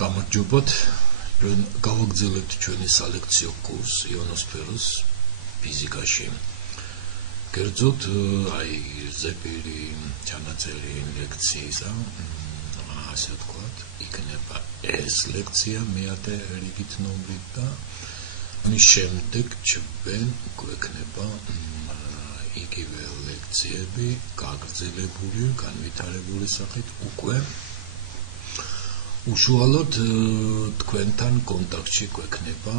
გამარჯობათ. გავაგრძელებთ ჩვენი სალექციო კურს იონოსფეროს ფიზიკაში. კერძოდ ზეპირი ჩანაწერი ლექციისა, ასე ვთქვათ, იქნება ეს ლექცია მეათე რიგით ნომრით და მის შემდეგ ჩვენ გვექნება იგივე ლექციები გაგრძელებული, განვითარებული სახით უკვე უშუალოდ თქვენთან კონტაქტში გვექნება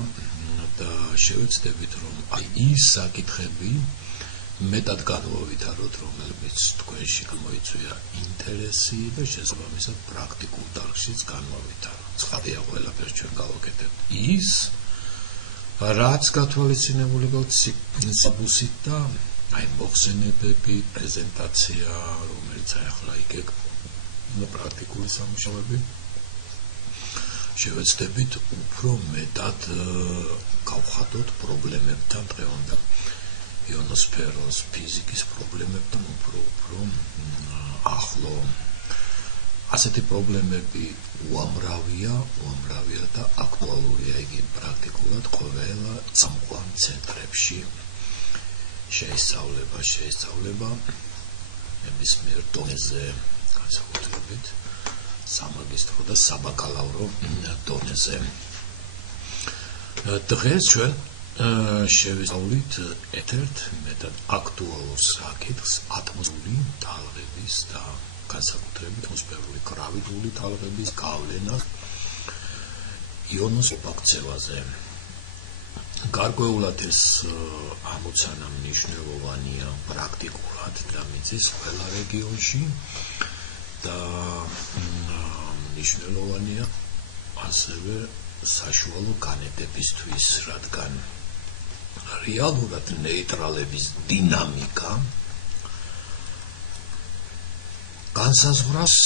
და შევეცდებით რომ ის საკითხები მეტად განვავითაროთ, რომელებიც თქვენში გამოიწვია ინტერესი და შესაბამისად პრაქტიკულ დარგშიც განვავითაროთ. ცხადია, ყველაფერს ჩვენ გავაკეთებთ ის, რაც გათვალისწინებული გვაქვს საბუსით და მოხსენებები, პრეზენტაცია, რომელიც ახლა იქნება პრაქტიკული სამუშაოები. შევეცდებით უფრო მეტად გავხადოთ პრობლემებთან დღევანდელ იონოსფეროს ფიზიკის პრობლემებთან უფრო ახლო. ასეთი პრობლემები უამრავია და აქტუალურია იგი პრაქტიკულად ყველა წამყვან ცენტრებში. შეისწავლება ნებისმიერ დონეზე, განსაკუთრებით სამაგისტრო და საბაკალავრო დონეზე. დღეს ჩვენ შევისწავლით ერთ-ერთ მეტად აქტუალურ საკითხს ატმოსფერული ტალღების და განსაკუთრებით ატმოსფერული გრავიტული ტალღების გავლენას იონოსფეროს ქცევაზე. გარკვეულად ეს ამოცანა მნიშვნელოვანია პრაქტიკულად დედამიწის ყველა რეგიონში და მნიშვნელოვანია ასევე საშუალო განედებისთვის, რადგან რეალურად ნეიტრალების დინამიკა განსაზღვრავს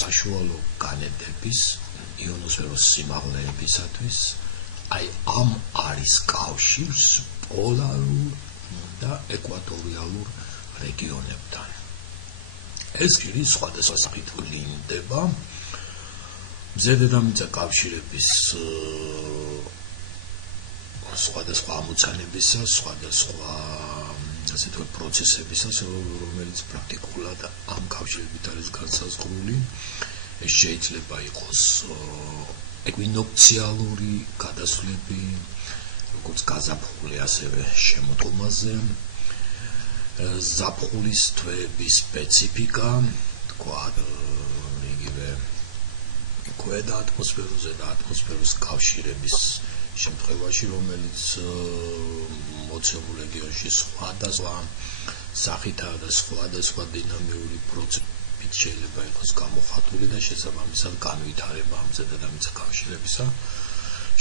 საშუალო განედების იონოსფეროს სიმაღლეებისათვის, ამ არის კავშირს პოლარულ და ეკვატორიალურ რეგიონებთან. ეს კი სხვადასხვა სახით ვლინდება მზედედამიწა კავშირების სხვადასხვა ამოცანებისას, სხვადასხვა ასე თუ პროცესებისას, რომელიც პრაქტიკულად ამ კავშირებით არის განსაზღვრული. ეს შეიძლება იყოს ეკვინოქციალური გადასვლები, როგორც გაზაფხული, ასევე შემოდგომაზე, ზაფხულის თვეების სპეციფიკა, თქვათ, იგივე ქვედა ატმოსფეროზე და ატმოსფეროს კავშირების შემთხვევაში, რომელიც მოცემულ რეგიონში სხვადასხვა სახითაა და სხვადასხვა დინამიური პროცესით შეიძლება იყოს გამოხატული და შესაბამისად განვითარება ამ ზედამიწა კავშირებისა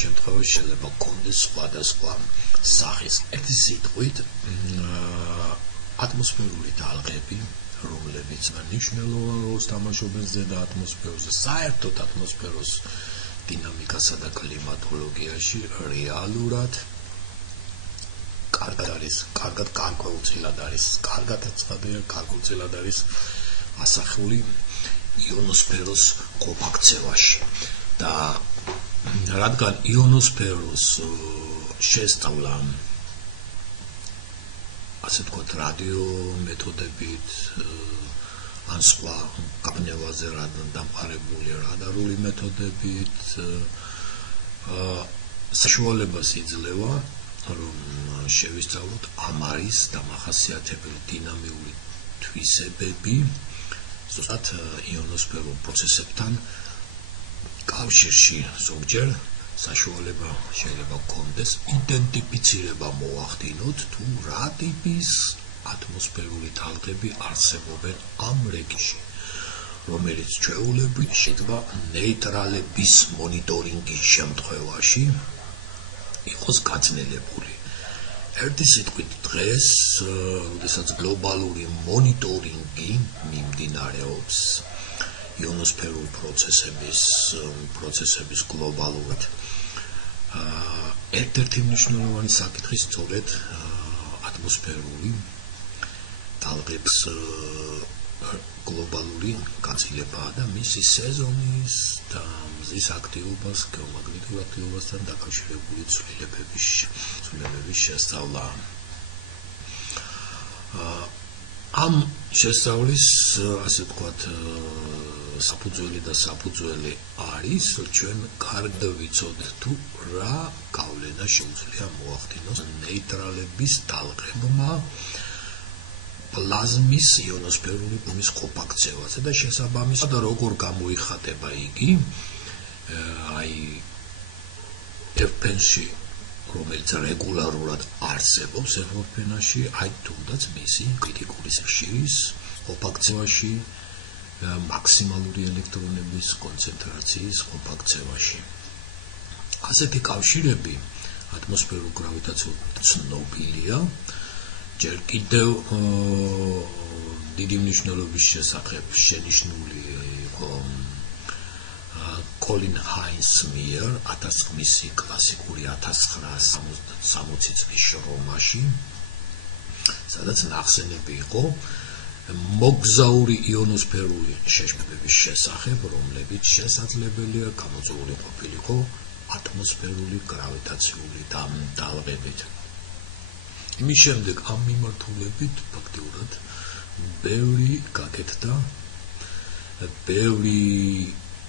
შემთხვევაში შეიძლება გქონდეს სხვადასხვა სახის. ერთი სიტყვით, ატმოსფერული ტალღები, რომლებიც მნიშვნელოვან როლს თამაშობენ ზედა ატმოსფეროზე, საერთოდ ატმოსფეროს დინამიკასა და კლიმატოლოგიაში რეალურად კარგად გარკვეულწილად არის ასახული იონოსფეროს ყოფაქცევაში. და რადგან იონოსფეროს შესწავლა ასე ვთქვათ რადიო მეთოდებით ან სხვა გაბნევაზე დამყარებული რადარული მეთოდებით საშუალებას იძლევა რომ შევისწავლოთ ამ არის დამახასიათებელი დინამიური თვისებები ზუსტად იონოსფერულ პროცესებთან კავშირში. ზოგჯერ საშუალება შეიძლება გქონდეს იდენტიფიცირება მოახდინოთ თუ რა ტიპის ატმოსფერული ტალღები არსებობენ ამ რეგიონში, რომელიც ჩვეულებრივ შეიძლება ნეიტრალების მონიტორინგის შემთხვევაში იყოს გაძნელებული. ერთი სიტყვით დღეს, როდესაც გლობალური მონიტორინგი მიმდინარეობს იონოსფერულ პროცესების გლობალურად, ერთ-ერთი მნიშვნელოვანი საკითხი სწორედ ატმოსფერული ტალღებს გლობალური განცილებაა და მისი სეზონის და მზის აქტივობას, გეომაგნიტურ აქტივობასთან დაკავშირებული ცვლილებების შესწავლა. ამ შესწავლის, ასე ვთქვათ, საფუძველი და საფუძველი არის, რომ ჩვენ კარგად ვიცოდეთ თუ რა გავლენა შეუძლია მოახდინოს ნეიტრალების ტალღებმა პლაზმის იონოსფერული ბმის ყოფაქცევაზე და შესაბამისად როგორ გამოიხატება იგი აი F-ში, რომელიც რეგულარულად არსებობს ევროპენაში, აი თუნდაც მისი კრიტიკული სიხშირის ყოფაქცევაში, მაქსიმალური ელექტრონების კონცენტრაციის ყოფაქცევაში. ასეთი კავშირები ატმოსფერულ გრავიტაციულ ცნობილია. ჯერ კიდევ დიდი მნიშვნელობის შესახებ შენიშნული იყო კოლინ ჰაინს მიერ 1900 კლასიკური 1960 წლის შრომაში, სადაც ნახსენები იყო მოგზაური იონოსფერული შეშფოთების შესახებ, რომლებიც შესაძლებელია გამოწვეული ყოფილიყო ატმოსფერული გრავიტაციული ტალღებით. იმის შემდეგ ამ მიმართულებით ფაქტიურად ბევრი გაკეთდა, ბევრი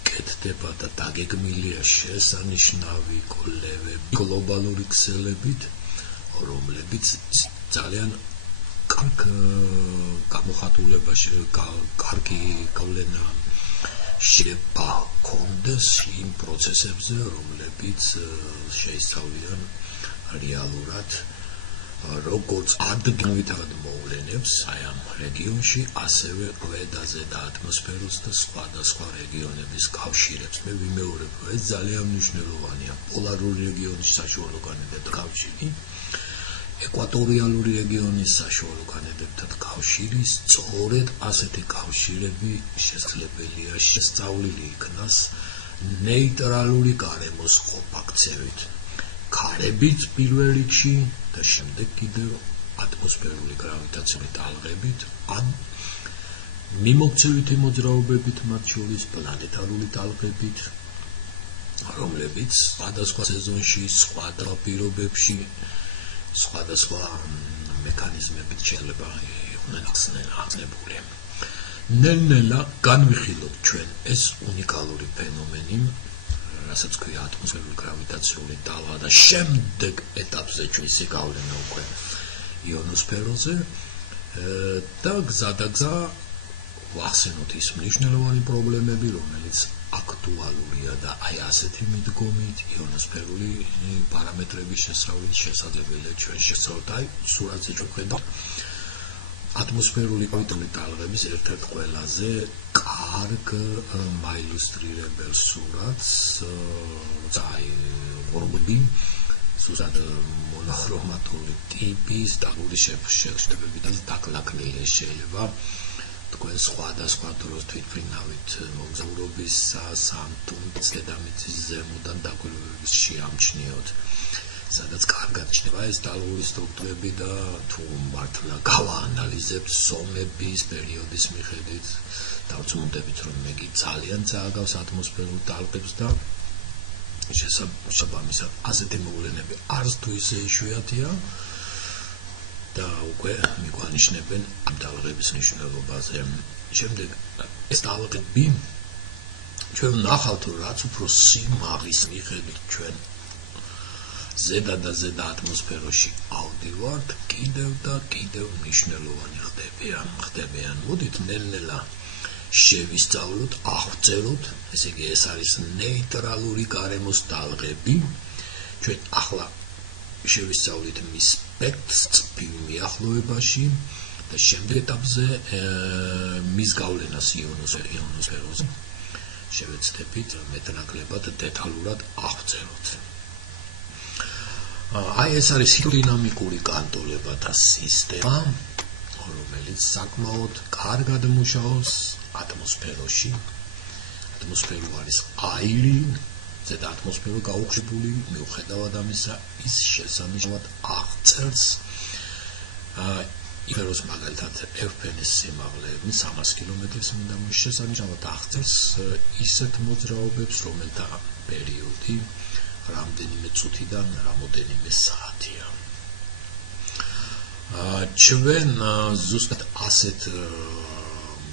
კეთდება და დაგეგმილია შესანიშნავი კვლევები გლობალური ქსელებით, რომლებიც ძალიან კარგ გამოხატულებაში, კარგი გავლენა შეიძლება ჰქონდეს იმ პროცესებზე, რომლებიც შეისწავლიან რეალურად როგორც ადგილობრივად მოვლენებს აი ამ რეგიონში, ასევე ქვედაზე და ატმოსფეროს და სხვადასხვა რეგიონების კავშირებს. მე ვიმეორებ, რომ ეს ძალიან მნიშვნელოვანია. პოლარული რეგიონის საშუალო განედებთან კავშირი, ეკვატორიალური რეგიონის საშუალო განედებთან კავშირი, სწორედ ასეთი კავშირები შესაძლებელია შესწავლილი იქნას ნეიტრალური გარემოს ყოფაქცევით. ქარებით პირველ რიგში და შემდეგ კიდევ ატმოსფერული გრავიტაციული ტალღებით ან მიმოქცევითი მოძრაობებით, მათ შორის პლანეტარული ტალღებით, რომლებიც სხვადასხვა სეზონში, სხვადასხვა პირობებში, სხვადასხვა მექანიზმებით შეიძლება იყვნენ ახსნებული. ნელ-ნელა განვიხილოთ ჩვენ ეს უნიკალური ფენომენი, რასაც ქვია ატმოსფერული გრავიტაციული ტალღა და შემდეგ ეტაპზე ჩვენი გავლენა უკვე იონოსფეროზე და გზადაგზა ვახსენოთ ის მნიშვნელოვანი პრობლემები, რომელიც აქტუალურია და აი ასეთი მიდგომით იონოსფერული პარამეტრების შესწავლის შესაძლებელია ჩვენ შესწავლოთ. აი სურათზე ჩვენ ხედავთ ატმოსფერული გრავიტაციული ტალღების ერთ-ერთ ყველაზე კარგ მაილუსტრირებელ სურათს, აი ორბი სუსად მონოქრომატული ტიპის ტალღური შეფერილობებით დაკლაკნილი შეიძლება თქვენ სხვადასხვა დროს თვითმფრინავით მოგზაურობისას ამ თუნდაც დედამიწის ზემოდან დაკვირვებების შეამჩნიოთ, სადაც კარგად ჩნდება ეს ტალღური სტრუქტურები და თუ მართლა გავაანალიზებთ ზომების პერიოდის მიხედვით, დავწმუნდებით, რომ იგი ძალიან წააგავს ატმოსფერულ ტალღებს და შესაბამისად ასეთი მოვლენები არც თუ ისე იშვიათია და უკვე მიგვანიშნებენ ამ ტალღების მნიშვნელობაზე. შემდეგ ეს ტალღები ჩვენ ვნახავთ, რომ რაც უფრო სიმაღლის მიხედვით ჩვენ ზედა და ზედა ატმოსფეროში ავდივართ, კიდევ და კიდევ მნიშვნელოვანი ხდებიან. მოდით ნელ-ნელა შევისწავლოთ, აღვწეროთ, ესე იგი ეს არის ნეიტრალური გარემოს ტალღები. ჩვენ ახლა შევისწავლით მის სპექტრს წფილ მიახლოებაში და შემდეგ ეტაპზე მის გავლენას იონოსფეროზე შევეცდებით მეტნაკლებად დეტალურად აღვწეროთ. აი ეს არის ჰიდროდინამიკური კანტოლება და სისტემა, რომელიც საკმაოდ კარგად მუშაობს ატმოსფეროში. ატმოსფერო არის აირი, ზედა ატმოსფერო გაუხსნებული, მიუხედავად ამისა, ის შესანიშნავად აღწერს იმეროს მაგალითად F-pen-ის სიმაღლეები 300 კილომეტრის მიდამოში შესანიშნავად აღწერს ისეთ მოძრაობებს, რომელთა პერიოდი რამდენიმე წუთიდან რამოდენიმე საათია. ჩვენ ზუსტად ასეთ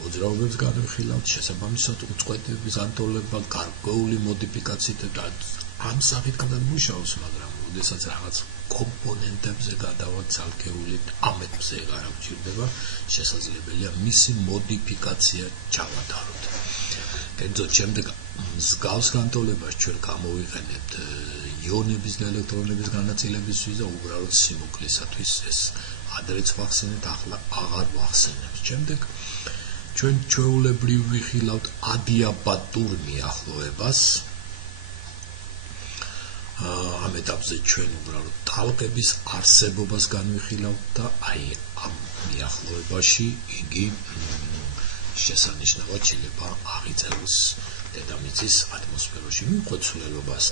მოძრაობებს განვიხილავთ, შესაბამისად უწყვეტების განტოლება, გარკვეული მოდიფიკაციით და ამ სახით გადამუშავოს, მაგრამ როდესაც რაღაც კომპონენტებზე გადავალთ ცალკეული ამეთზე არ აღჭირდება, შესაძლებელია მისი მოდიფიკაცია ჩავატაროთ. კერძოდ შემდეგ მსგავს განტოლებას ჩვენ გამოვიყენებთ იონების და ელექტრონების განაწილებისთვის და უბრალოდ სიმოკლისათვის ეს ადრეც ვახსენეთ, ახლა აღარ ვახსენებთ. შემდეგ ჩვენ ჩვეულებრივ ვიხილავთ ადიაბატურ მიახლოებას. ამ ეტაპზე ჩვენ უბრალოდ ტალღების არსებობას განვიხილავთ და აი ამ მიახლოებაში იგი შესანიშნავად შეიძლება აღიწეროს დედამიწის ატმოსფეროში მიუხედავად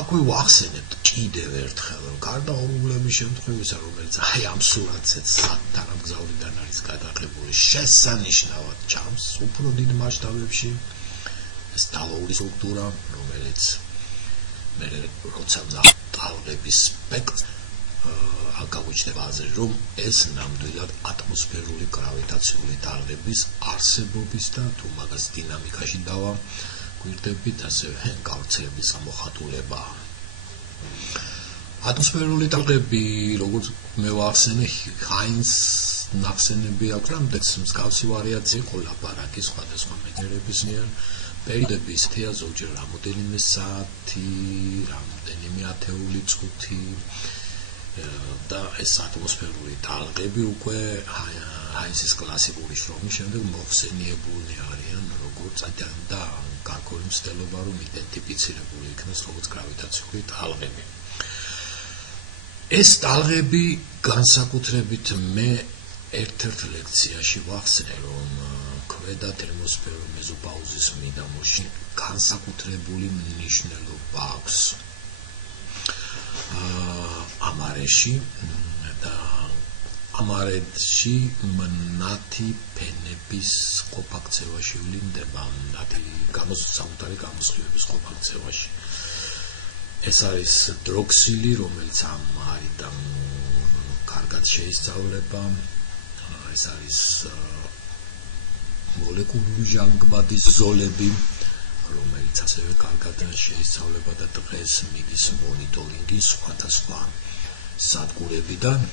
აქვე ვახსენებთ კიდევ ერთხელ, რომ გარდა ორგულების შემთხვევისა, რომელიც აი ამ სურათზეც თანამგზავრიდან არის გადაღებული, შესანიშნავად ჩანს უფრო დიდ მასშტაბებში ეს ტალღური სტრუქტურა, რომელიც მე როცა ტალღების სპექტრს გაგვიჩნდება აზრი, რომ ეს ნამდვილად ატმოსფერული გრავიტაციული ტალღების არსებობის და თუ მაგას დინამიკაში დავაკვირდებით, ასევე გავრცელების გამოხატულებაა. ატმოსფერული ტალღები, როგორც მე ვახსენე, ჰაინს ნახსენები აქვს, რამდენიც მსგავსი ვარიაცია იყო ლაპარაკი სხვადასხვა მეცნიერების მიერ. პერიოდების თეა ზოგჯერ რამოდენიმე საათი, რამდენიმე ათეული წუთი და ეს ატმოსფერული ტალღები უკვე ჰაინსის კლასიკური შრომის შემდეგ მოხსენიებულნი არიან როგორც და გარკვეული მცდელობა რომ იდენტიფიცირებული იქნას როგორც გრავიტაციული ტალღები. ეს ტალღები განსაკუთრებით მე ერთ-ერთ ლექციაში ვახსენე, რომ ქვედა თერმოსფერულ მეზოპაუზის მიდამოში განსაკუთრებული მნიშვნელობა აქვს ამ არეში და ამ არეში მნათი ფენების ყოფაქცევაში ვლინდება, მნათი სამუდარი გამოსხივების ყოფაქცევაში. ეს არის დროქსილი, რომელიც ამ არიდან კარგად შეისწავლება. ეს არის მოლეკულური ჟანგბადის ზოლები, რომელიც ასევე კარგად შეისწავლება და დღეს მიდის მონიტორინგი სხვადასხვა სადგურებიდან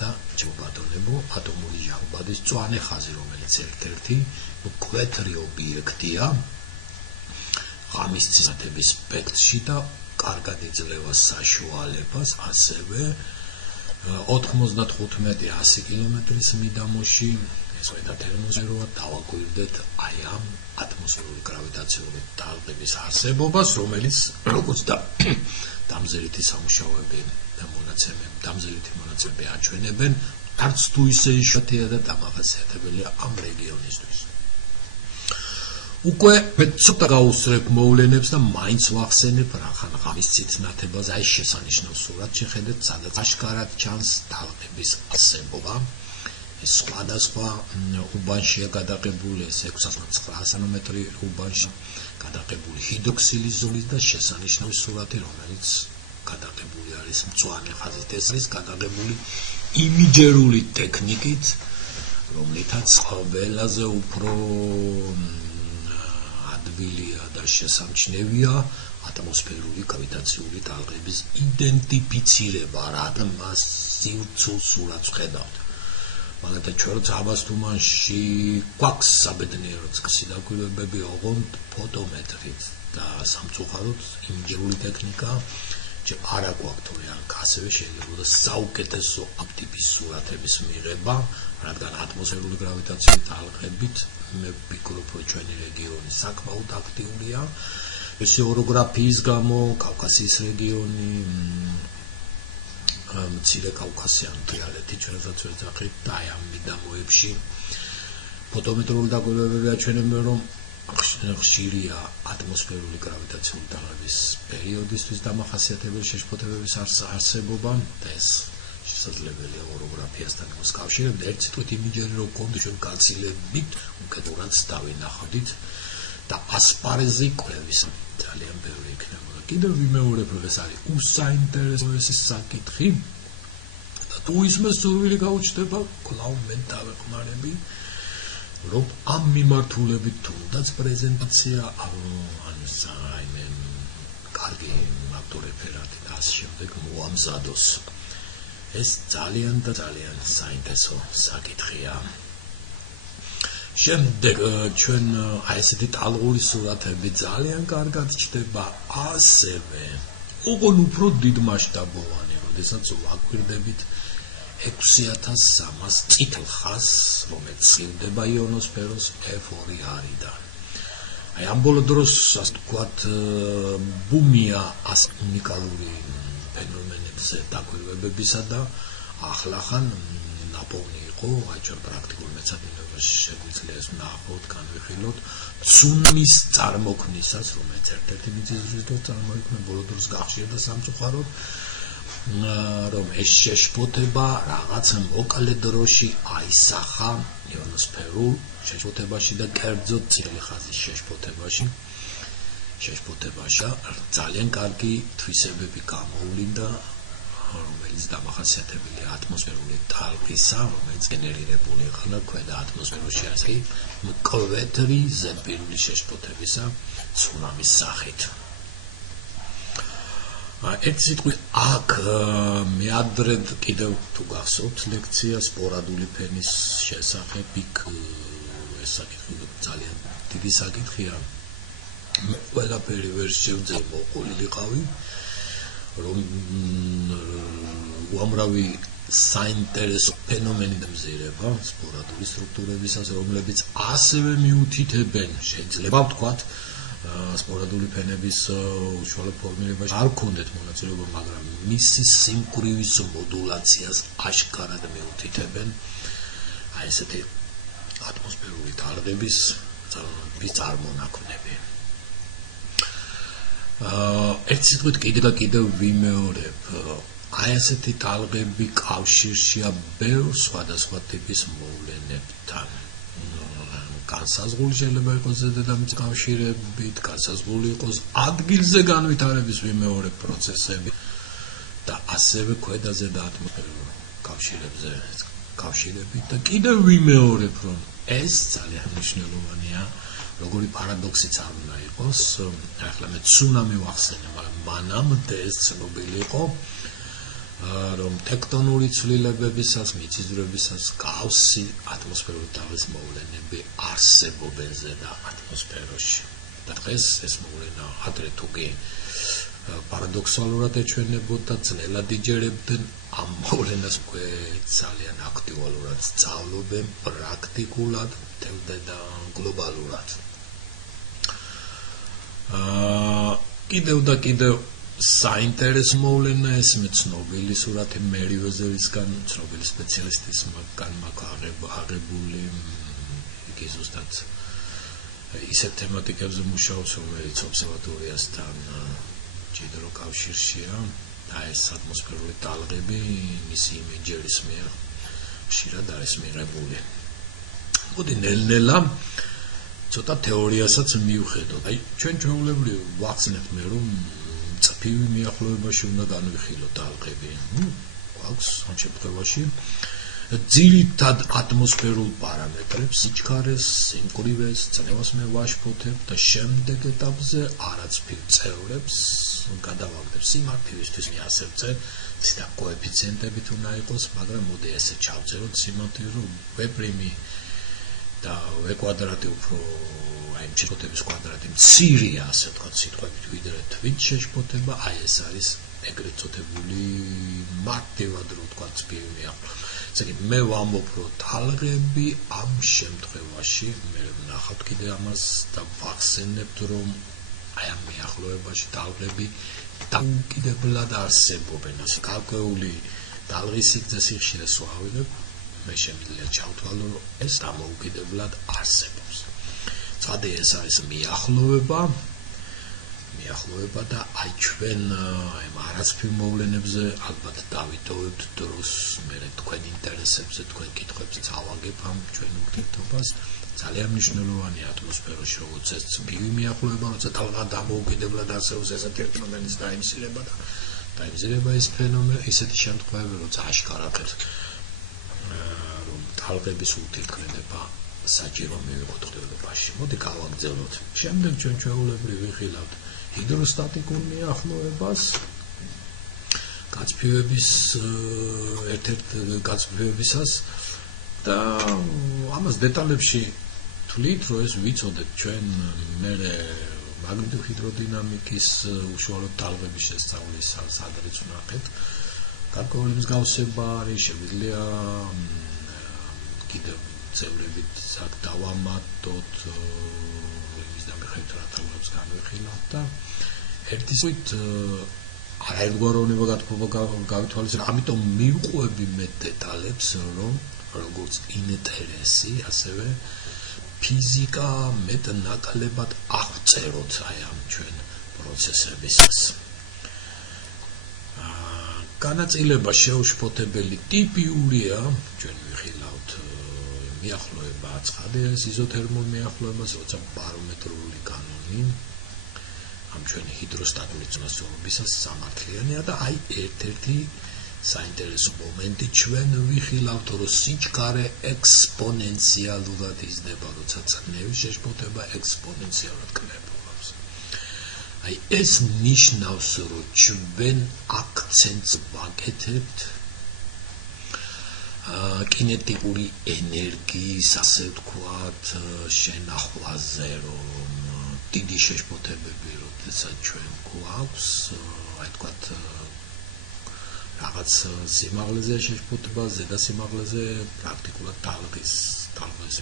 და ჩუბატონებო ატომური ჟანგბადის მწვანე ხაზი, რომელიც ერთ-ერთი მკვეთრი ობიექტია ღამის ცისფერების სპექტრში და კარგად იძლევა საშუალებას ასევე 95-100 კილომეტრის მიდამოში ეს ყველა თერმოსფეროა დავაკვირდეთ აი ამ ატმოსფერული გრავიტაციული ტალღების არსებობას, რომელიც როგორც დამზერითი სამუშაოები და დამზერითი მონაცემები აჩვენებენ, არც თუ ისე იშვიათია და დამახასიათებელია ამ რეგიონისთვის. უკვე მე ცოტა გავუსწრებ მოვლენებს და მაინც ვახსენებ რახან ღამის ციცნათებას, აი შესანიშნავ სურათს შეხედეთ, სადაც აშკარად ჩანს ტალღების არსებობა. ეს სხვადასხვა უბანშია გადაღებული, ეს 600-900 ნანომეტრი უბანში გადაღებული ჰიდროქსილის ზოლის და შესანიშნავი სურათი, რომელიც გადაღებული არის მწვანე ხაზით, ეს არის გადაღებული იმიჯერული ტექნიკით, რომლითაც ყველაზე უფრო ადვილია და შესამჩნევია ატმოსფერული გრავიტაციული ტალღების იდენტიფიცირება, რადგან მას სივრცულ სურათს ხედავთ. მაგალითად ჩვენ როცა აბასთუმანში გვაქვს საბედნიეროდ დაკვირვებები ოღონდ ფოტომეტრით და სამწუხაროდ იმჯერული ტექნიკა არა გვაქვს, თორემ ასევე შეიძლება საუკეთესო ამ ტიპის სურათების მიღება, რადგან ატმოსფერული გრავიტაციული ტალღებით მე ვფიქრობ, რომ ჩვენი რეგიონი საკმაოდ აქტიურია. ეს ოროგრაფიის გამო კავკასიის რეგიონი მცირე კავკასიანი რეალეთი ჩვენსაც ვეძახით და აი ამ მიდამოებში ფოტომეტრული დაკვირვებები აჩვენებენ, რომ ხშირია ატმოსფერული გრავიტაციული ტალღების პერიოდისთვის დამახასიათებელი შეშფოთებების არსებობა და ეს შესაძლებელია ოროგრაფიასთან მოსკავშირებდა ერთ სიტყვით იმიჯერი რომ გქონდა ჩვენ გაცილებით უკეთურად დავინახავდით და ასპარეზი კვლევის ძალიან ბევრი იქნებოდა. კიდევ ვიმეორებ რომ ეს არის უსაინტერესო ეს საკითხი და თუ ისმე სურვილი გაუჩნდება კვლავ მე დავეხმარები რომ ამ მიმართულებით თუნდაც პრეზენტაცია ან საიმე კარგი ავტორეფერატი და ასე შემდეგ მოამზადოს. ეს ძალიან და ძალიან საინტერესო საკითხია. შემდეგ ჩვენ აი ესეთი ტალღური სურათები ძალიან კარგად ჩდება ასევე ოღონ უფრო დიდმასშტაბოვანი, როდესაც ვაკვირდებით 6300 წითელ ხაზს, რომელიც წილდება იონოსფეროს F2 არიდან. აი ამ ბოლო დროს ასე ვთქვათ ბუმია ას უნიკალური ფენომენებზე დაკვირვებებისა და ახლახან ნაპოვნი იყო აი ჩვენ პრაქტიკულ მეცადინეობაში შეგვიძლია ეს ნახოთ, განვიხილოთ ცუნამის წარმოქმნისას, რომელიც ერთ-ერთი მიზეზი იყო წარმოიქმნა ბოლო დროს გახშირდა სამწუხაროდ, რომ ეს შეშფოთება რაღაც მოკლე დროში აისახა იონოსფერულ შეშფოთებაში და კერძოდ წითელი ხაზის შეშფოთებაში ძალიან კარგი თვისებები გამოვლინდა, რომელიც დამახასიათებელია ატმოსფერული ტალღისა, რომელიც გენერირებული იქნა ქვედა ატმოსფეროში ასე მკვეთრი ზედაპირული შეშფოთებისა ცუნამის სახით. ერთ სიტყვით აქ მეადრედ კიდევ თუ გახსოვთ ლექცია სპორადული ფენის შესახებ, იქ ეს საკითხი ძალიან დიდი საკითხია. მე ყველაფერი ვერ შევძე მოყოლილიყავი, რომ უამრავი საინტერესო ფენომენი დამზირება სპორადული სტრუქტურებისას, რომლებიც ასევე მიუთითებენ, შეიძლება ვთქვათ, სპორადული ფენების უშუალო ფორმირებაში არ ქონდეთ მონაწილეობა, მაგრამ მისი სიმკვრივის მოდულაციას აშკარად მიუთითებენ აი ესეთი ატმოსფერული ტალღების წარმონაქმნები. ერთ სიტყვით კიდევ ვიმეორებ, აი ესეთი ტალღები კავშირშია ბევრ სხვადასხვა ტიპის მოვლენებთან. განსაზღვრული შეიძლება იყოს ზედამიწის კავშირებით, განსაზღვრული იყოს ადგილზე განვითარების ვიმეორებ პროცესები და ასევე ქვედაზე და ატმოსფერულ კავშირებზე კავშირებით და კიდევ ვიმეორებ, რომ ეს ძალიან მნიშვნელოვანია, როგორი პარადოქსიც არ უნდა იყოს, ახლა მე ცუნამი ვახსენე, მაგრამ მანამდე ეს ცნობილი იყო, რომ ტექტონური ცვლილებებისას, მიწისძვრებისას გავსი ატმოსფერული ტალღის მოვლენები არსებობენ ზედა ატმოსფეროში. და დღეს ეს მოვლენა ადრე თუგი პარადოქსალურად ეჩვენებოდა, ძნელად იჯერებდნენ ამ მოვლენას უკვე ძალიან აქტუალურად სწავლობენ პრაქტიკულად და გლობალურად. კიდევ საინტერესო მოვლენა ეს ცნობილი სურათი მერივეზევისგან, ცნობილი სპეციალისტისგან აღებული, იგი ზუსტად ისეთ თემატიკებზე მუშაობს, რომელიც ობსერვატორიასთან მჭიდრო კავშირშია და ეს ატმოსფერული ტალღები მისი იმეჯერის მიერ ხშირად არის მიღებული. მოდი ნელ-ნელა ცოტა თეორიასაც მივხედოთ. აი ჩვენ ჩვეულებრივ ვახსენებთ მე რომ წფივი მიახლოებაში უნდა განვიხილოთ ტალღები. აქვს ამ შემთხვევაში ძირითად ატმოსფერულ პარამეტრებს, სიჩქარეს, სიმკვრივეს, წნევას მე ვაშფოთებ და შემდეგ ეტაპზე არაცფივ წევრებს გადავაგდებ სიმართივისთვის მიასებწე, ცდა კოეფიციენტებით უნდა იყოს, მაგრამ მოდი ესე ჩავწეროთ სიმართივე რომ ვ' და v კვადრატი უფრო აი შეშფოთების კვადრატი მცირეა, ასე ვთქვათ, სიტყვებით ვიდრე თვით შეშფოთება, აი ეს არის ეგრეთ წოდებული მარტივად რო ვთქვათ წფივი მიახლოება. ესე იგი მე ვამბობ რომ ტალღები ამ შემთხვევაში მე ვნახავთ კიდე ამას და ვახსენებთ რომ აი ამ მიახლოებაში ტალღები დაუკიდებლად არსებობენ. ასე გარკვეული ტალღის სიგრძე სიხშირეს ვავიღებ, მე შემიძლია ჩავთვალო რომ ეს დამოუკიდებლად არსებობს. ცხადია ეს არის მიახლოება მიახლოება და აი ჩვენ აი მარაცფილ მოვლენებზე ალბათ დავიტოვებთ დროს, მე თქვენ ინტერესებზე, თქვენ კითხვებზე წავაგებ ამ ჩვენ ურთიერთობას. ძალიან მნიშვნელოვანია ატმოსფეროში როგორც ეს ცივი მიახლოება, როცა თალღა დამოუკიდებლად არსებობს ესეთი ერთმანეთის დაიმსილება და დაიმსილება ეს ფენომენი, ისეთი შემთხვევები, როცა აშკარად რომ თალღების ურთიერთქმედება საჭირო მივიღოთ ხდებაში. მოდი გავაგრძელოთ. შემდეგ ჩვენ ჩვეულებრივ ვიხილავთ ჰიდროსტატიკურ მიახლოებას, გაწფივების ერთ-ერთ გაწფივებისას და ამას დეტალებში თვლით, რომ ეს ვიცოდეთ ჩვენ მე მაგნიტოჰიდროდინამიკის უშუალოდ თალღების შესწავლის სადაც ვნახეთ. გარკვეული მსგავსება არის, შეგვიძლია კიდევ წევრებით საკ დავამატოთ იმის დამეხებით რა თალღებს განვიხილავთ და ერთისით არაერთგვაროვნება გავითვალისწინებთ, ამიტომ მივყვები მე დეტალებს, რომ როგორც ინტერესი, ასევე ფიზიკა მეტნაკლებად აღწეროთ აი ამ ჩვენ პროცესებისას. განაწილება შეუშფოთებელი ტიპიურია, ჩვენ ვიხილავთ მიახლოება აცხადებს იზოთერმულ მიახლოებას, როცა ბარომეტრული კანონი ამ ჩვენი ჰიდროსტატური წონასწორობისას სამართლიანია და აი ერთ-ერთი საინტერესო მომენტი ჩვენ ვიხილავთ, რომ სიჩქარე ექსპონენციალურად იზრდება, როცა წნევის შეშფოთება ექსპონენციალურად კლებულობს. აი ეს ნიშნავს, რომ ჩვენ აქცენტს ვაკეთებთ კინეტიკური ენერგიის, ასე ვთქვათ, შენახვაზე, რომ დიდი შეშფოთებები, როდესაც ჩვენ გვაქვს, აი ვთქვათ, რაღაც სიმაღლეზე შეშფოთება, ზედა სიმაღლეზე პრაქტიკულად თალღის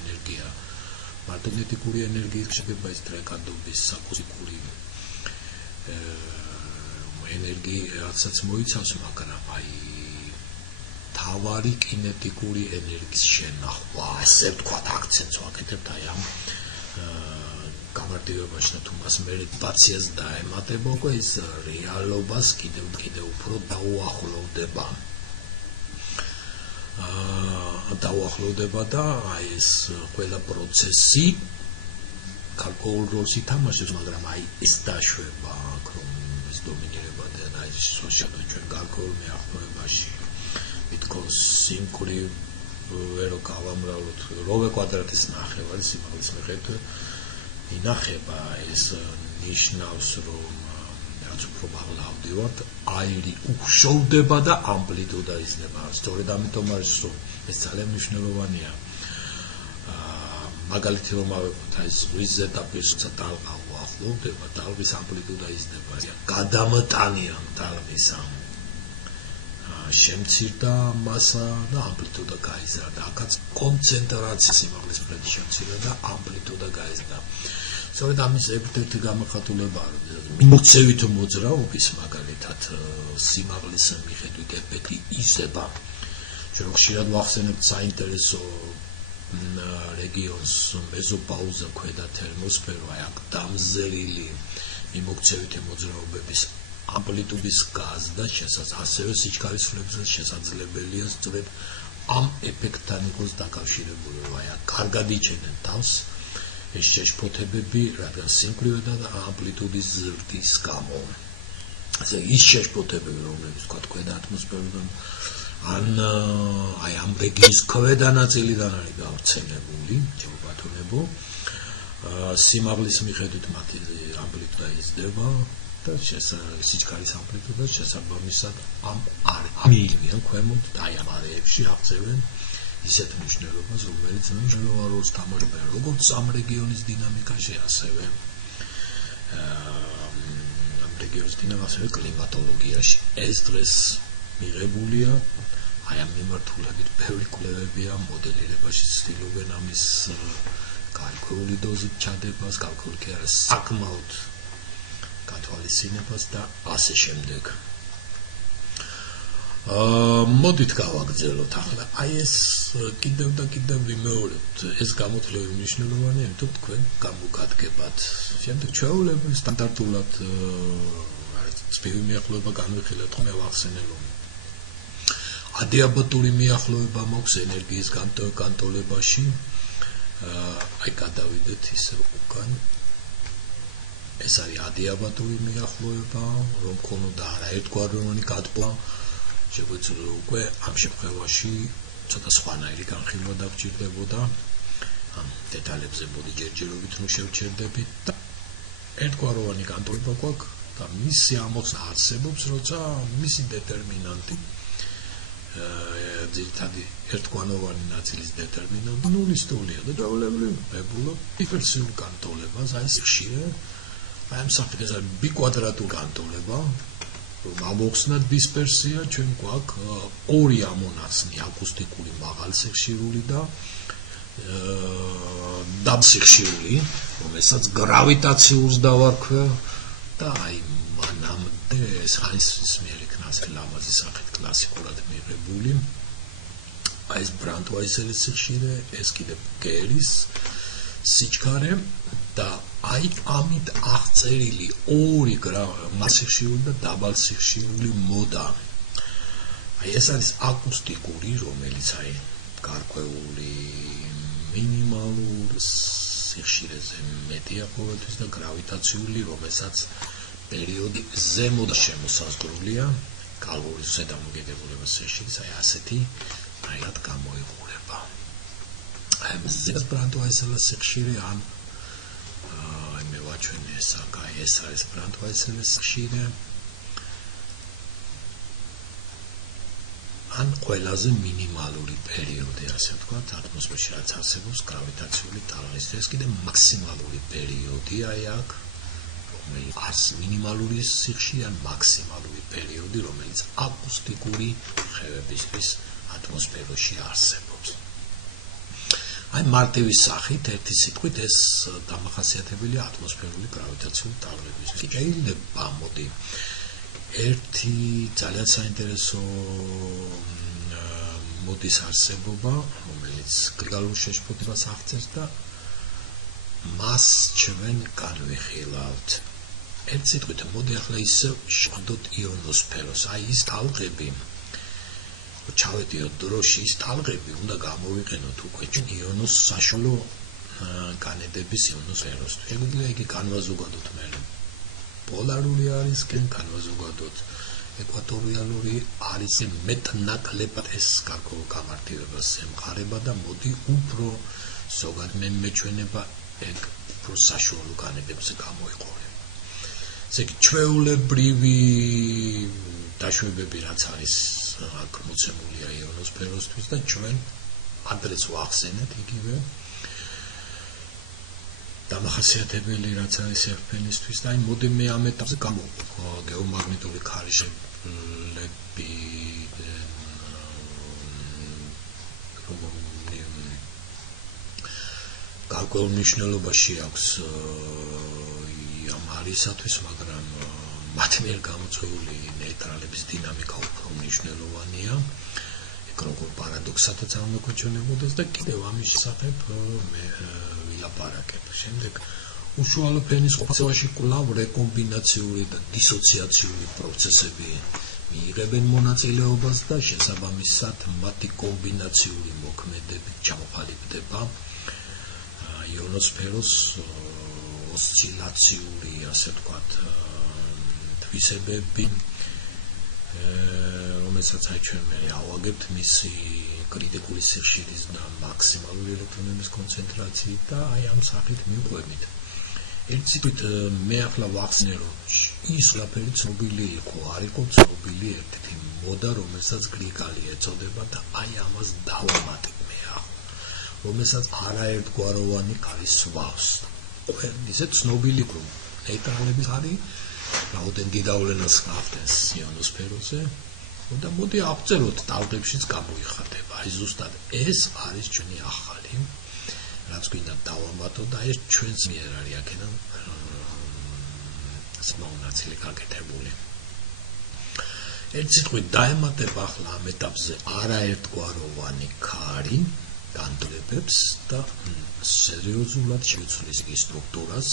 ენერგია, მაგნეტიკური ენერგიის შედგება ის დრეკადობის საკუსიკური ენერგიასაც მოიცავს, მაგრამ აი თავარი კინეტიკური ენერგიის შენახვა, ასე ვთქვათ, აქცენტს ვაკეთებთ აი ამ გამარტივებაში და თუ მას მედიტაციას დაემატება, უკვე ის რეალობას კიდევ უფრო დაუახლოვდება და აი ეს ყველა პროცესი გარკვეულ როლს ითამაშებს, მაგრამ აი ეს დაშვება, რომ ეს დომინირება და აი ეს სოციალურ ჩვენ გარკვეულ მიახლოებაში მithkos სიმკვრივ ვერო გავამრავლოთ როვე კვადრატის ნახევარი სიმაღლის მიხედვით ინახება, ეს ნიშნავს, რომ რაც უფრო მაღლა ავდივართ, აირი უხშოვდება და ამპლიტუდა იზრდება. სწორედ ამიტომ არის, რომ ეს ძალიან მნიშვნელოვანია. მაგალითი რომ ავიღოთ, აი ზღვის ზედაპირს, როცა ტალღა უახლოვდება, ტალღის ამპლიტუდა იზრდება. გადამტანია ტალღის ამ შემცირდა მასა და ამპლიტუდა გაიზარდა. აქაც კონცენტრაცია სიმაღლის მხრიდან შემცირდა და ამპლიტუდა გაიზარდა. სწორედ ამის ერთ-ერთი გამოხატულებაა, რომ მიმოქცევით მოძრაობის მაგალითად სიმაღლის მიხედვით ეფექტი იზრდება. ჩვენ ხშირად ვახსენებთ საინტერესო რეგიონს მეზოპაუზა ქვედა თერმოსფერო, აი აქ დამზერილი მიმოქცევითი მოძრაობების ამპლიტუდის გაზრდა ასევე სიჩქარის სრულებზე შესაძლებელია სწორედ ამ ეფექტთან იყოს დაკავშირებული, რომ აი აქ კარგად იჩენენ თავს ეს შეშფოთებები, რადგან სიმკვრივე და ამპლიტუდის ზრდის გამო. ასე ის შეშფოთებები, რომლებიც თქვა ქვედა ატმოსფეროდან ან აი ამ რეგიონის ქვედა ნაწილიდან არის გავრცელებული, ჩემო სიმაღლის მიხედვით მათი ამპლიტუდა იზრდება და სიჩქარის ამპლიტუდა შესაბამისად ამ მილიან ქვემოთ და აი ამ არეებში აღწევენ ისეთ მნიშვნელობას, რომელიც მნიშვნელოვან როლს თამაშობს როგორც ამ რეგიონის დინამიკაში, ასევე ამ რეგიონის დინამიკაში, კლიმატოლოგიაში. ეს დღეს მიღებულია აი ამ მიმართულებით ბევრი კვლევებია, მოდელირებაში ცდილობენ ამის გარკვეული დოზით ჩადებას, გარკვეული კი არა საკმაოდ გათვალისწინებას და ასე შემდეგ. მოდით გავაგრძელოთ ახლა აი ეს კიდევ და კიდევ ვიმეორებთ ეს გამოთვლები მნიშვნელოვანია თუ თქვენ გამოგადგებათ შემდეგ ჩვეულებრივ სტანდარტულად სპეციფიკური მიახლოება განვიხილეთ ხომ მევახსენე რომ ადიაბატური მიახლოება მაქვს ენერგიის განტოლებაში აი გადავიდეთ ისე უკან ეს არის ადიაბატური მიახლოება რომ ქონოდა არა ერთგვაროვანი გადპლა შეგვეძლო უკვე ამ შემთხვევაში ცოტა სხვანაირი განხილვა დაგჭირდებოდა ამ დეტალებზე მოდი ჯერჯერობით ნუ შევჩერდებით და ერთგვაროვანი განტოლება გვაქვს და მისი ამოხსნა არსებობს როცა მისი დეტერმინანტი ძირითადი ერთგვაროვანი ნაწილის დეტერმინანტი ნულის ტოლია და დაულებრივ ვებულობ დიფერენციულ განტოლებას აი ხშირე აი ამ სახით ეს არის ბიკვადრატული განტოლება რომ ამოხსნათ დისპერსია ჩვენ გვაქვს ორი ამონაცნი აკუსტიკური მაღალსიხშირული და დაბსიხშირული რომელსაც გრავიტაციულს დავარქვე და აი მანამდე ეს ხანის მიერ იქნა ასე ლამაზი სახით კლასიკურად მიღებული აი ეს ბრანდვაიზელის სიხშირე ეს კიდევ გერის სიჩქარე და აი ამით აღწერილი ორი მასიხშირული და დაბალსიხშირული მოდა აი ეს არის აკუსტიკური რომელიც აი გარკვეული მინიმალურ სიხშირეზე მეტია ყოველთვის და გრავიტაციული რომელსაც პერიოდი ზემოთ შემოსაზღვრულია კალორის ზედამოკიდებულების სიხშირის აი ასეთი აირად გამოიყურება აი ეს ბრანდვაიზელის სიხშირე ან ჩვენ ეს არის ბრანდვაიზელის სიხშირე ან ყველაზე მინიმალური პერიოდი ასე ვთქვათ ატმოსფეროში რაც არსებობს გრავიტაციული ტალღის ეს კიდე მაქსიმალური პერიოდი აი აქ რომელიც მინიმალური სიხშირე ან მაქსიმალური პერიოდი რომელიც აკუსტიკური ხევებისთვის ატმოსფეროში არსებობს აი მარტივი სახით ერთი სიტყვით ეს დამახასიათებელია ატმოსფერული გრავიტაციული ტალღების. შეიძლება მოდი ერთი ძალიან საინტერესო მოდის არსებობა, რომელიც გრიგალურ შეშფოთებას აღწევს და მას ჩვენ განვიხილავთ. ერთი სიტყვით მოდი ახლა ისე შევდოთ იონოსფეროს. აი ის ტალღები ჩავედიოთ დროში ის ტალღები უნდა გამოვიყენოთ უკვე ჩვენ იონოს საშუალო განედების იონოსფეროს. შეგვიძლია იგი განვაზოგადოთ მე პოლარული არის კი განვაზოგადოთ ეკვატორიალური არის მეტნაკლებად ეს გარკვეულ გამარტივებას ემყარება და მოდი უფრო ზოგად მეჩვენება ეგ უფრო საშუალო განედებზე გამოიყურება. ესე იგი ჩვეულებრივი დაშვებები რაც არის აქ მოცემულია იონოსფეროსთვის და ჩვენ ადრეს ვახსენეთ იგივე დამახასიათებელი რაც არის ერთფენისთვის და აი მოდი მე ამ ეტაპზე გეომაგნიტური ქარიშხლები გარკვეულ მნიშვნელობაში აქვს ამ არისათვის მაგრამ მათი მიერ გამოწვეული ნეიტრალების დინამიკა უფრო მნიშვნელოვანია. ეგ როგორ პარადოქსათაც არ უნდა გვეჩვენებოდეს და კიდევ ამის შესახებ მე ვილაპარაკებ. შემდეგ უშუალო ფენის ყოფაში კვლავ რეკომბინაციური და დისოციაციული პროცესები მიიღებენ მონაწილეობას და შესაბამისად მათი კომბინაციური მოქმედებით ჩამოყალიბდება იონოსფეროს ოსცილაციური ასე ვთქვათ თვისებები რომელსაც აი ჩვენ მე ავაგებთ მისი კრიტიკული სიხშირის და მაქსიმალური ელექტრონების კონცენტრაციით და აი ამ სახით მივყვებით. ერთ სიტყვით მე ახლა ვახსნე რომ ის ყველაფერი ცნობილი იყო, არ იყო ცნობილი ერთ-ერთი მოდა რომელსაც გრიგალი ეწოდება და აი ამას დავამატებ მე ახლა რომელსაც არაერთგვაროვანი გარისვავს. ისე ცნობილი რომ ნეიტრალების არის რაოდენ გიდავლენას ხავდეს იონოსფეროზე და მოდი აღწეროთ ტალღებშიც გამოიხატება. აი ზუსტად ეს არის ჩვენი ახალი რაც გვინდა დავამატოთ და ეს ჩვენს მიერ არის აქედან სამონაცილი გაკეთებული. ერთ სიტყვით დაემატება ახლა ამ ეტაპზე არაერთგვაროვანი ქარი განტოლებებს და სერიოზულად შეიცვლის ის სტრუქტურას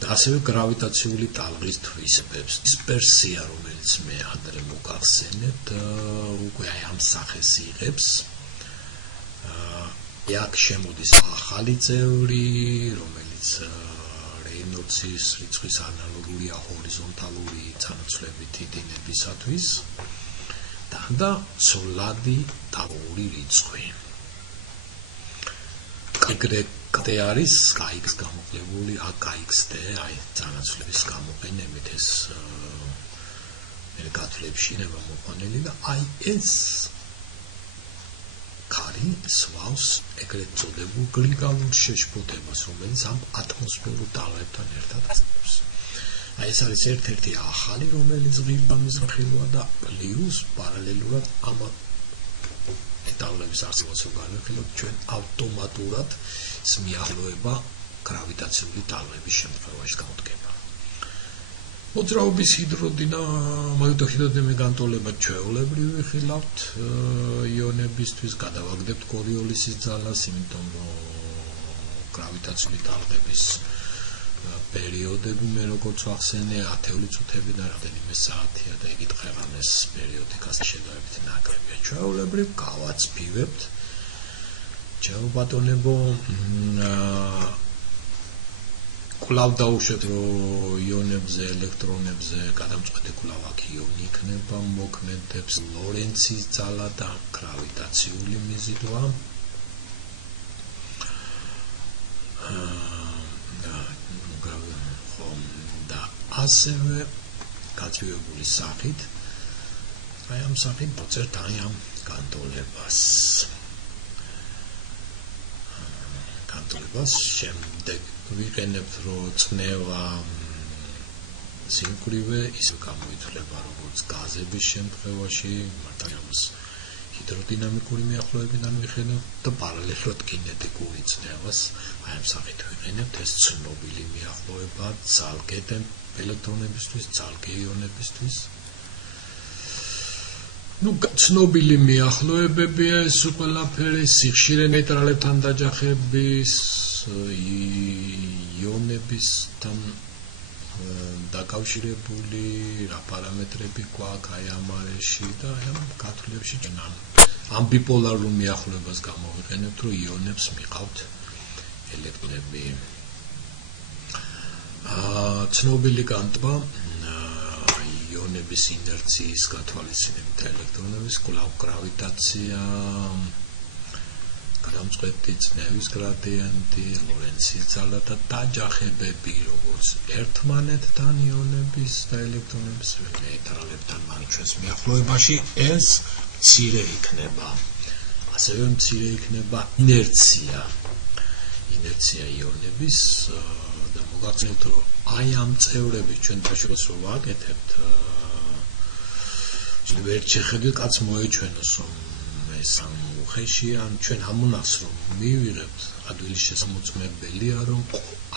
და ასევე გრავიტაციული ტალღის თვისებებს. დისპერსია, რომელიც მე ადრე მოგახსენეთ, უკვე ამ სახეს იღებს. აქ შემოდის ახალი წევრი, რომელიც რეინოლდსის რიცხვის ანალოგურია ჰორიზონტალური წანაცვლებითი დინებისათვის და ცვლადი ტალღური რიცხვი. კ არის kx გამოყლებული akxd, აი წანაცვლების გამოყენებით ეს მე გათვლებში ნება მოყვანილი და აი ეს ქარი სვავს ეგრეთ წოდებულ გლიკალურ შეშფოთებას, რომელიც ამ ატმოსფერულ ტალღებთან ერთად ასწავლებს. აი ეს არის ერთ-ერთი ახალი, რომელიც ღირსამის ხილვა და პლუს პარალელურად ამ ტალღების არსებობას განვიხილოთ, ჩვენ ავტომატურად მიახლოება გრავიტაციული ტალღების შემთხვევაში გამოდგება. მოძრაობის ჰიდროდინამიკურ განტოლება ჩვეულებრივ ვიხილავთ იონებისთვის, გადავაგდებთ კორიოლისის ძალას, იმიტომ რომ გრავიტაციული ტალღების პერიოდები მე როგორც ვახსენე, ათეული წუთები და რამდენიმე საათია და იგივე დღევანდელ პერიოდიკას შედარებით ნაკლებია. ჩვეულებრივ გავაცფივებთ ჩემო ბატონებო, კვლავ დაუშვეთ, რომ იონებზე, ელექტრონებზე გადამწყვეტი კვლავ აქ იონი იქნება, მოქმედებს ლორენცის ძალა და გრავიტაციული მიზიდვა. და ასევე გაცივებული სახით, აი ამ სახით მოწერთ აი ამ განტოლებას. შემდეგ ვიყენებთ, რომ წნევა სიმკვრივე ისე გამოითვლება, როგორც გაზების შემთხვევაში, მარტო ჰიდროდინამიკური მიახლოებიდან ვიხსენებთ და პარალელურად კინეტიკური წნევას აი ამ სახით ვიყენებთ. ეს ცნობილი მიახლოება ძალგე ელექტრონებისთვის, ძალგე იონებისთვის. ცნობილი მიახლოებებია ეს ყველაფერი, სიხშირე ნეიტრალებთან დაჯახების, იონებისთან დაკავშირებული რა პარამეტრები გვაქვს აი ამ არეში და ამ გათვლებში ამ ბიპოლარულ მიახლოებას გამოვიყენებთ, რომ იონებს მიყავთ ელექტრონები. ცნობილი განტბა იონების ინერციის გათვალისწინებით ელექტრონების კვლავ გრავიტაცია, გადამწყვეტი წნევის გრადიენტი, ლორენცის ძალა და დაჯახებები, როგორც ერთმანეთთან იონების და ელექტრონების ნეიტრალებთან ჩვენს მიახლოებაში, ეს მცირე იქნება. ასევე მცირე იქნება ინერცია იონების და მოგახსენებთ, რომ აი ამ წევრები ჩვენ დაშოროს რომ ვაკეთებთ, ვერ შეხედვით კაც მოეჩვენოს, რომ ეს ამ უხეში ან ჩვენ ამონახს რომ მივიღებთ ადვილის შესამოწმებელია, რომ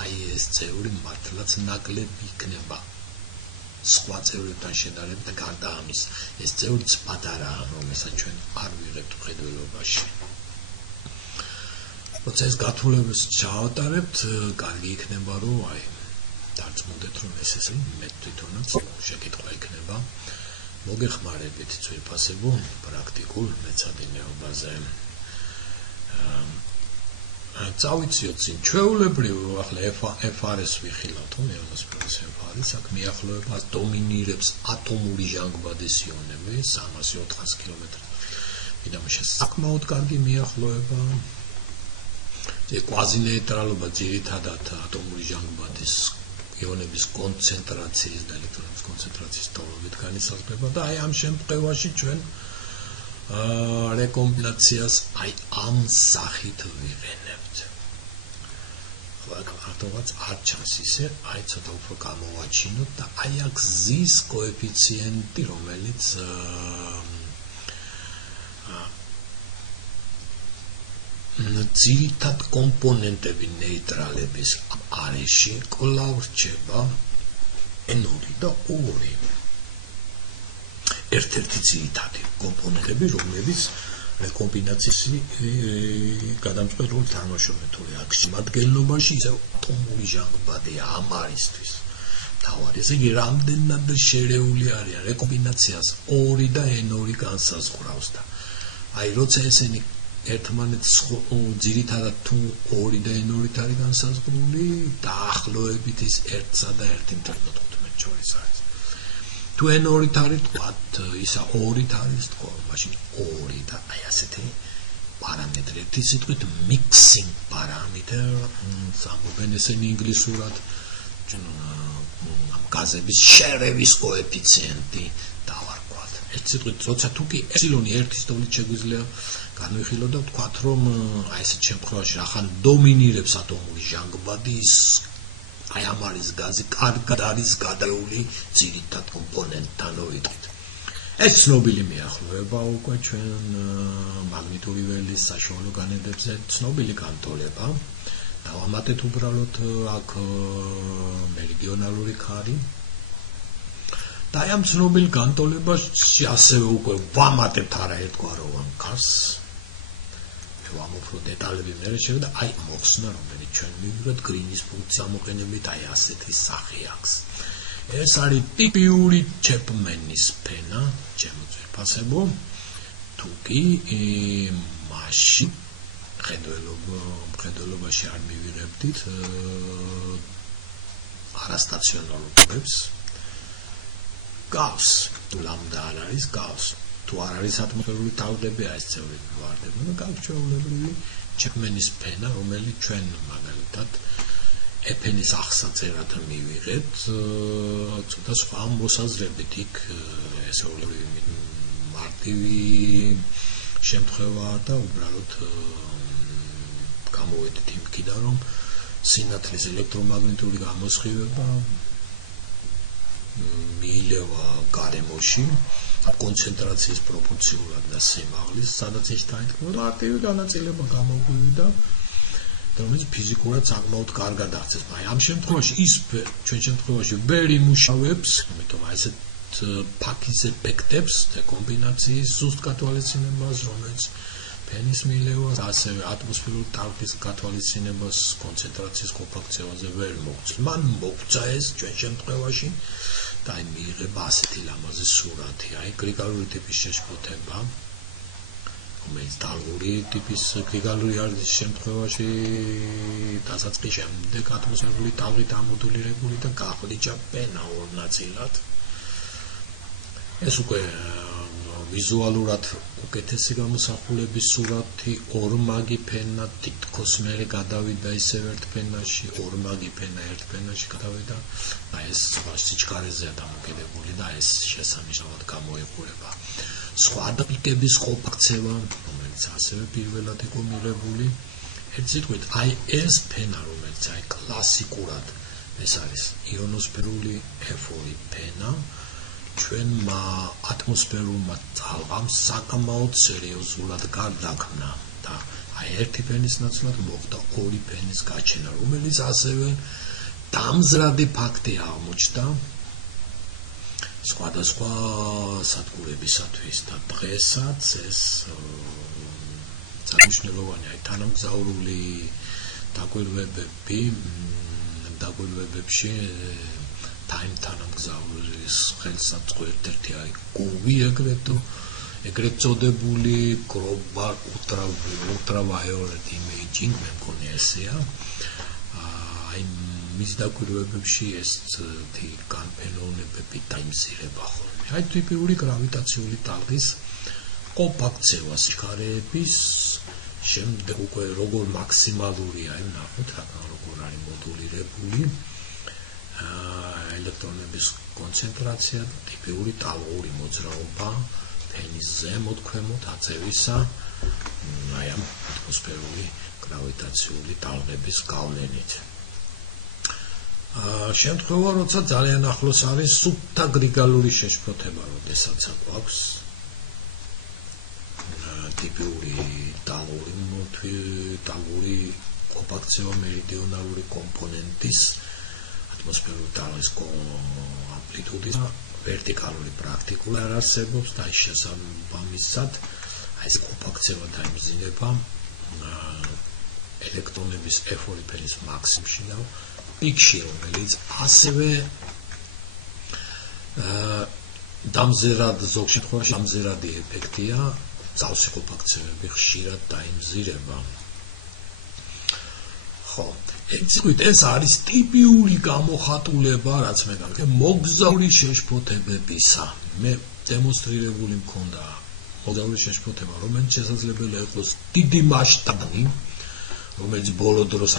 აი ეს წევრი მართლაც ნაკლები იქნება სხვა წევრებთან შედარებით და გარდა ამის ეს წევრიც პატარაა, რომელსაც ჩვენ არ ვიღებთ მხედველობაში. როცა ეს გათვლებას ჩაავატარებთ, კარგი იქნება, რომ აი დარწმუნდეთ, რომ ეს მე თვითონაც შეკითხვა იქნება. მოგეხმარებით ძვირფასებო პრაქტიკულ მეცადინეობაზე. წავიწიოთ წინ ჩვეულებრივ ახლა FRS ვიხილავთ, რომ იონოსფეროს FRS აქ მიახლოებას დომინირებს ატომური ჟანგბადის იონები 300-400 კილომეტრი. მინდა საკმაოდ კარგი მიახლოება. კვაზინეიტრალობა ძირითადად ატომური ჟანგბადის იონების კონცენტრაციის და ელექტრონების კონცენტრაციის ტოლობით განისაზღვრება და აი ამ შემთხვევაში ჩვენ რეკომბინაციას აი ამ სახით ვიყენებთ. ხალხადაც არ ჩანს ისე, აი ცოტა უფრო გამოვაჩინოთ და აი აქ ზის კოეფიციენტი, რომელიც ძირითად კომპონენტები ნეიტრალების არეში კვლავ რჩება N2 და 2. ერთ-ერთი ძირითადი კომპონენტები, რომლებიც რეკომბინაციის გადამწყვეტ როლს თამაშობენ აქ შემადგენლობაში ისე ატომური ჟანგბადია ამ არისთვის. თავად ესე იგი რამდენად შერეული არის რეკომბინაციას 2 და n2 განსაზღვრავს და აი როცა ესენი ერთმანეთს ძირითადად თუ 2 და n2 არის განსაზღვრული დაახლოებით ის 1-სა და 1.15 შორის არის. თუ n2 არის თქვათ ისა 2 არის თქო მაშინ 2 და აი ასეთი პარამეტრი ერთი სიტყვით mixing parameter სამობენ ესენი ინგლისურად ამ გაზების შერევის კოეფიციენტი დავარქვათ. ერთ სიტყვით როცა თუ კი ეპსილონი 1-ის დონით შეგვიძლია განვიხილოთ და ვთქვათ რომ აი ესეთ შემთხვევაში რახან დომინირებს ატომური ჟანგბადი ის აი ამ არის გაზი კარგად არის გადაეული ძირითად კომპონენტთან ვიტყვით. ეს ცნობილი მიახლოება უკვე ჩვენ მაგნიტური ველის საშუალო განედებზე ცნობილი განტოლება. დავამატეთ უბრალოდ აქ მერიდიონალური ქარი. და ამ ცნობილ განტოლებაში ასევე უკვე ვამატებთ არაერთგვაროვან ქარს. ვამოფრო დეტალები მე შევიდა აი მოხსნა რომელიც ჩვენ მივიღეთ გრინის ფუნქცია მოყენებით აი ასეთი სახე აქვს. ეს არის ტიპიური ჩეპმენის ფენა, ჩემო ძვირფასებო. თუ კი მაშინ მხედველობაში არ მივიღებდით არასტაციონარულ ტიპებს. გავს, თუ ლამდა არ არის გავს. თუ არ არის ატმოსფერული ტალღები, ეს წევრები ვარდება და გაქვს ჩვეულებრივი ჩეპმენის ფენა, რომელიც ჩვენ მაგალითად ეფენის აღსაწერად მივიღეთ, ცოტა სხვა მოსაზრებით იქ ესეულებრივი მარტივი შემთხვევაა და უბრალოდ გამოვედით იმ მქიდან, რომ სინათლის ელექტრომაგნიტური გამოსხივება მიილევა გარემოში კონცენტრაციის პროპორციულად და სიმაღლის, სადაც ის დაითქმება და აქტივი განაწილება გამოგვივიდა, რომელიც ფიზიკურად საკმაოდ კარგად აღწევს. აი ამ შემთხვევაში ის ჩვენ შემთხვევაში ვერ იმუშავებს, იმიტომ რომ ესეთ ფაქის ეფექტებს და კომბინაციის ზუსტ გათვალისწინებას, რომელიც ფენის მიილევას, ასევე ატმოსფერული ტალღის გათვალისწინებას კონცენტრაციის კოფაქციაზე ვერ მოგწევს. მან მოგწა ეს ჩვენ შემთხვევაში და აი მიიღება ასეთი ლამაზი სურათი, აი გრიგალური ტიპის შეშფოთება, რომელიც ტალღური ტიპის გრიგალური არის შემთხვევაში დასაწყის შემდეგ ატმოსფერული ტალღით ამოდულირებული და გაყლიჭა ფენა ორ ნაწილად. ეს უკვე ვიზუალურად უკეთესი გამოსახულების სურათი, ორმაგი ფენა თითქოს მერე გადავიდა ისევ ერთ ფენაში, ორმაგი ფენა ერთ ფენაში გადავიდა და ეს სხვა სიჩქარეზეა დამოკიდებული და ეს შესანიშნავად გამოიყურება. სხვა დაპიკების ყოფაქცევა, რომელიც ასევე პირველად იყო მიღებული. ერთ სიტყვით, აი ეს ფენა, რომელიც აი კლასიკურად ეს არის იონოსფერული F2 ფენა, ჩვენმა ატმოსფერულმა ტალღამ საკმაოდ სერიოზულად გარდაქმნა და აი ერთი ფენის ნაცვლად მოხდა ორი ფენის გაჩენა, რომელიც ასევე დამზრადი ფაქტი აღმოჩნდა სხვადასხვა სადგურებისათვის და დღესაც ეს მნიშვნელოვანია. აი თანამგზავრული დაკვირვებებში თანამგზავრის ხელსაწყო ერთ-ერთი არის გუვი ეგრეთ წოდებული global ultraviolet imaging, მე მგონი ესეა. აი მის დაკვირვებებში ეს განფენოვნებები დაიმსირება ხოლმე. აი ტიპიური გრავიტაციული ტალღის ყოფაქცევა სიჩქარეების შემდეგ უკვე როგორ მაქსიმალურია, ნახოთ როგორ არის მოდულირებული ელექტრონების კონცენტრაცია და ტიპიური ტალღური მოძრაობა ფენის ზემოთ ქვემოთ აწევისა აი ამ ატმოსფერული გრავიტაციული ტალღების გავლენით. შემთხვევა, როცა ძალიან ახლოს არის სუფთა გრიგალური შეშფოთება, როდესაც აქვს ტიპიური ტალღური ყოფაქცევა მერიდიონალური კომპონენტის ატმოსფერული ტალღის ამპლიტუდის ვერტიკალური პრაქტიკული არ არსებობს და ის შესაბამისად ეს ყოფაქცევა დაიმძიმება ელექტრონების F2 ფენის მაქსიმუმში და პიკში, რომელიც ასევე დამზერად ზოგ შემთხვევაში დამზერადი ეფექტია, მსგავსი ყოფაქცევები ხშირად დაიმზირება. ხო, ეს არის ტიპიური გამოხატულება, რაც მე გავიგე, მოგზაური შეშფოთებებისა. მე დემონსტრირებული მქონდა მოგზაური შეშფოთება, რომელიც შესაძლებელია იყოს დიდი მასშტაბური, რომელიც ბოლო დროს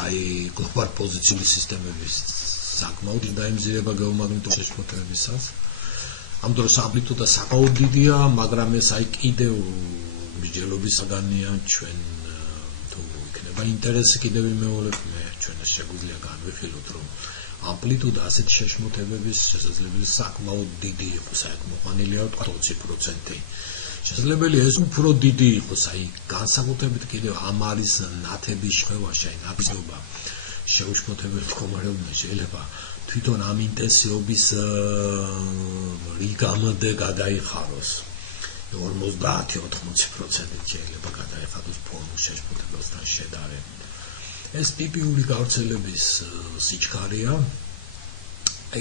გლობალ პოზიციული სისტემების საკმაოდ დაიმზირება გეომაგნიტური შეშფოთებებისას. ამ დროს ამპლიტუდა საკმაოდ დიდია, მაგრამ ეს კიდევ მსჯელობის საგანია ჩვენ თუ იქნება ინტერესი კიდევ იმეორებ მე ჩვენ შეგვიძლია განვიხილოთ რომ ამპლიტუდა ასეთ შეშფოთებების შესაძლებელი საკმაოდ დიდი იყოს, მოყვანილია 20%. შესაძლებელია ეს უფრო დიდი იყოს, განსაკუთრებით კიდევ ამ არის ნათების შეხვევაში, ნაბიჯობა შეუშფოთებელი მდგომარეობა შეიძლება თვითონ ამ ინტენსივობის რიგამდე გადაიხაროს. 50-80% შეიძლება გადაიხადოს ფორმულ შეშფოთებასთან შედარებით. ეს ტიპიური გავრცელების სიჩქარეა.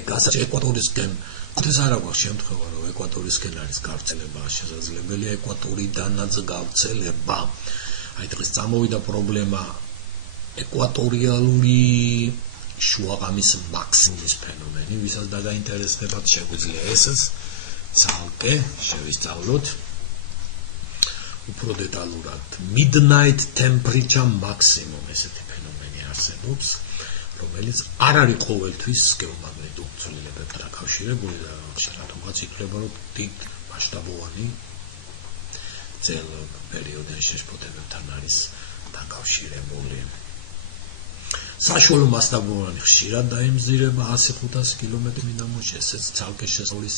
გასაჭიროა ეკვატორისკენ, ეს არ აქვს შემთხვევა, რომ ეკვატორისკენ არის გავრცელება, შესაძლებელია ეკვატორიდანაც გავრცელება. დღეს წამოვიდა პრობლემა ეკვატორიალური შუაღამის მაქსიმუმის ფენომენი, ვისაც დაგაინტერესდებათ, შეგვიძლია ესეც ცალკე შევისწავლოთ უფრო დეტალურად. Midnight temperature maximum ესეთი ფენომენი არსებობს, რომელიც არ არის ყოველთვის გეომაგნიტურ ცვლილებებთან დაკავშირებული და რატომაც ითვლება, რომ დიდ მასშტაბოვანი ძელ პერიოდში შეშფოთებებთან არის დაკავშირებული. საშუალო მასშტაბოვანი ხშირად დაიმზირება 100-500 კილომეტრი მინამოში, ესეც ცალკე შესწავლის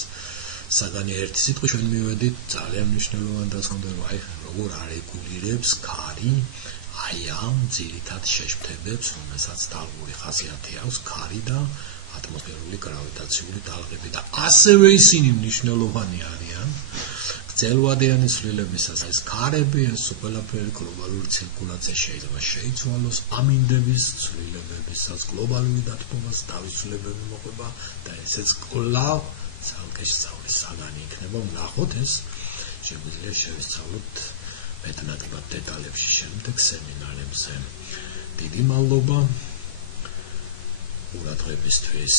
საგანი. ერთი სიტყვით ჩვენ მივედით ძალიან მნიშვნელოვანი დასკვნამდე, როგორ არეგულირებს ქარი ამ ძირითად შეშფოთებებს, რომელსაც ტალღური ხასიათი აქვს, ქარი და ატმოსფერული გრავიტაციული ტალღები და ასევე ისინი მნიშვნელოვანი არიან გრძელვადიანი ცვლილებისას. ეს ქარები, ეს ყველაფერი გლობალური ცირკულაცია შეიძლება შეიცვალოს ამინდების ცვლილებებისას, გლობალური დათბობას თავის ცვლილებები მოყვება და ესეც კვლავ ცალკე სწავლის საგანი იქნება. ვნახოთ ეს შეგვიძლია შევისწავლოთ მეტნაკლებად დეტალებში შემდეგ სემინარებზე. დიდი მადლობა ყურადღებისთვის.